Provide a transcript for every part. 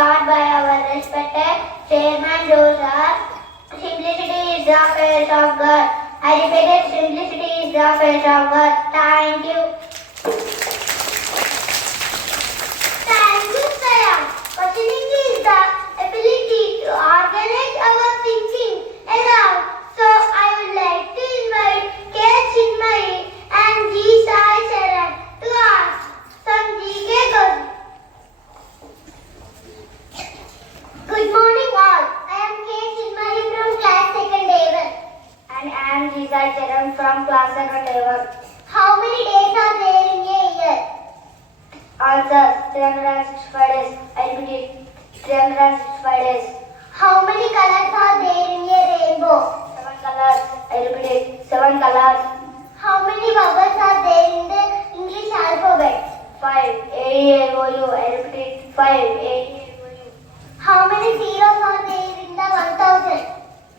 taught by our respected chairman Rosa. Simplicity is the face of God. I repeated, simplicity is the face of God. Thank you. Thank you, Saya. Questioning is the ability to organize our thinking aloud. So I would like to invite K. Chinmayi and G. Sai Charan to ask some GK questions. Good morning all. I am K. Chinmayi from class 2nd A1. And I am G. Sai Charan from class 2nd A1. How many days are there in a year? Answer 365 days. I repeat 365 days. How many colors are there in a rainbow? 7 colors. I repeat 7 colors. How many vowels are there in the English alphabet? 5. A-E-I-O-U. I repeat 5. A-E-I-O-U. How many zeros are there in the 1000?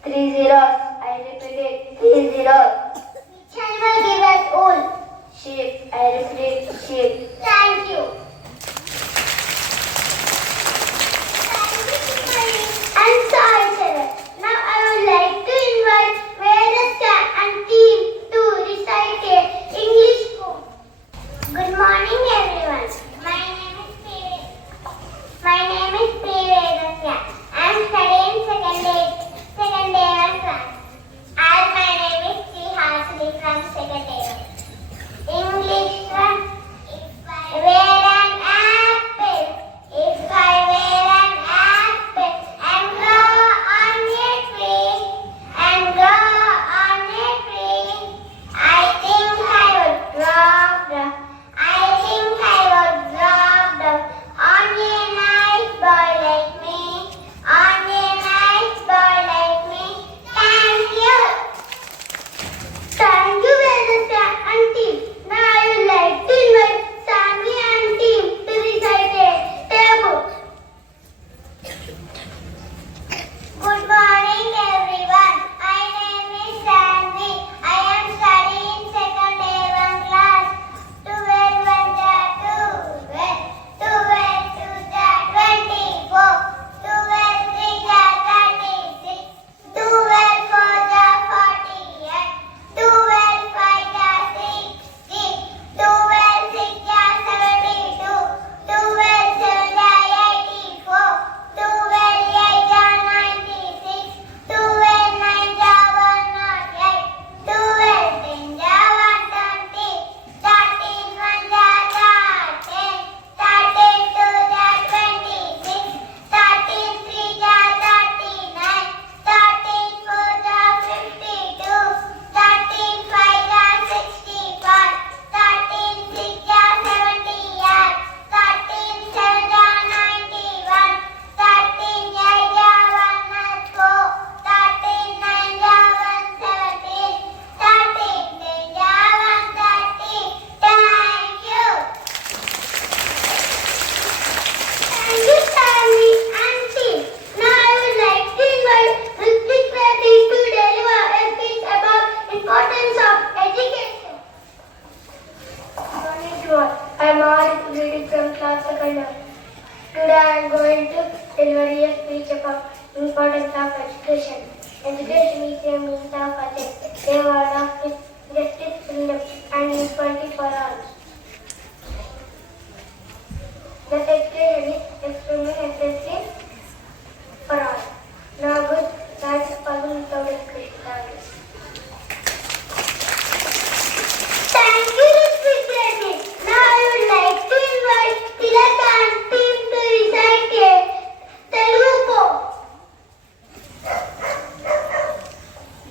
3 zeros. I repeat 3 zeros. Which animal gives us wool? Sheep. I repeat sheep. Thank you. And Sai Charan. Now I would like to invite Vedasya and team to recite a English poem. Good morning everyone. My name is P. Vedasya. I am studying second day 1 class. And my name is Sri Hasini from second day 1. English one. If I wear an apple, if I wear an apple and grow on a tree, I think I would drop down. I think I would drop down on a nice boy like me, on a nice boy like me. Thank you. Thank you, Vedasya and team. Now I would like to invite Sanvi and team to recite a table. Good morning everyone. My name is Sanvi. I am studying second A1 class. 12 1 12, 12 2 24, 12 3 36, 12 4 48, 12 5 60, 12 6 72, 12 7 84, 12 8 96, 12 9 108, 12 10 120, 13 1 10, 13 2 26, 13 3 39, 13 4 52, 13 5 65, 13 6 78, 13 7 91, 13 8 104, 13 9 117, 13 10 130. Thank you. Thank you, Stanley and team. Now I would like to invite Ritwik Reddy to deliver a speech about importance of education. Good morning to all. I am all reading from class 2nd. Today I am going to deliver a speech about importance of education. Education is a means of achieving a world of justice, freedom, and equality for all. Thus, education is extremely necessary for all. Now, good life is possible without education. Thank you, Ritwik Reddy. Now, I would like to invite Tilak and team to recite a Telugu poem.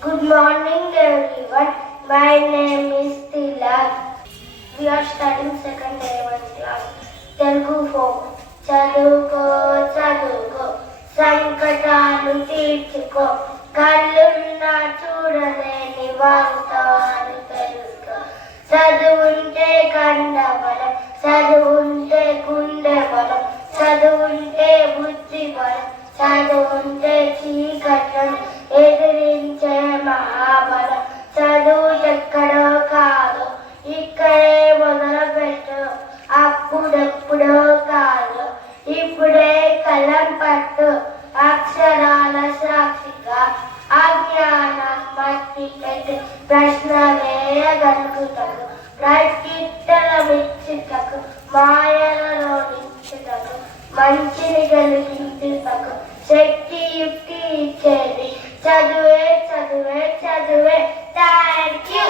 Good morning, everyone. My name is Tilak. We are studying second A1 class. Telugu poem. చదువుకో చదువుకో సంకటాలు తీర్చుకో కళ్ళున్నా చూడలేని వార్తలు తెలుసుకో చదువుంటే కండబలం చదువుంటే గుండె బలం చదువుంటే బుద్ధి బలం చదువుంటే చీకట్లను ఎదిరించే మహాబలం చదువు ఎక్కడో కాదు ఇక్కడే మొదలు పెట్టు అప్పుడెప్పుడో కాదు ఇప్పుడే కలం శక్తి యుక్తి ఇచ్చేది చదువే చదువే చదువే. Thank you.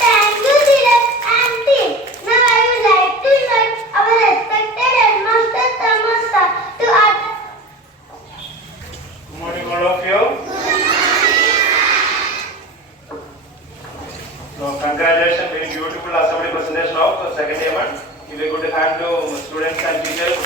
Thank you, Dilak and team. Now I would like to invite our respected headmaster Tamasa to ask. Good morning, all of you. So, congratulations, very beautiful assembly presentation of second year one. Give a good hand to students and teachers.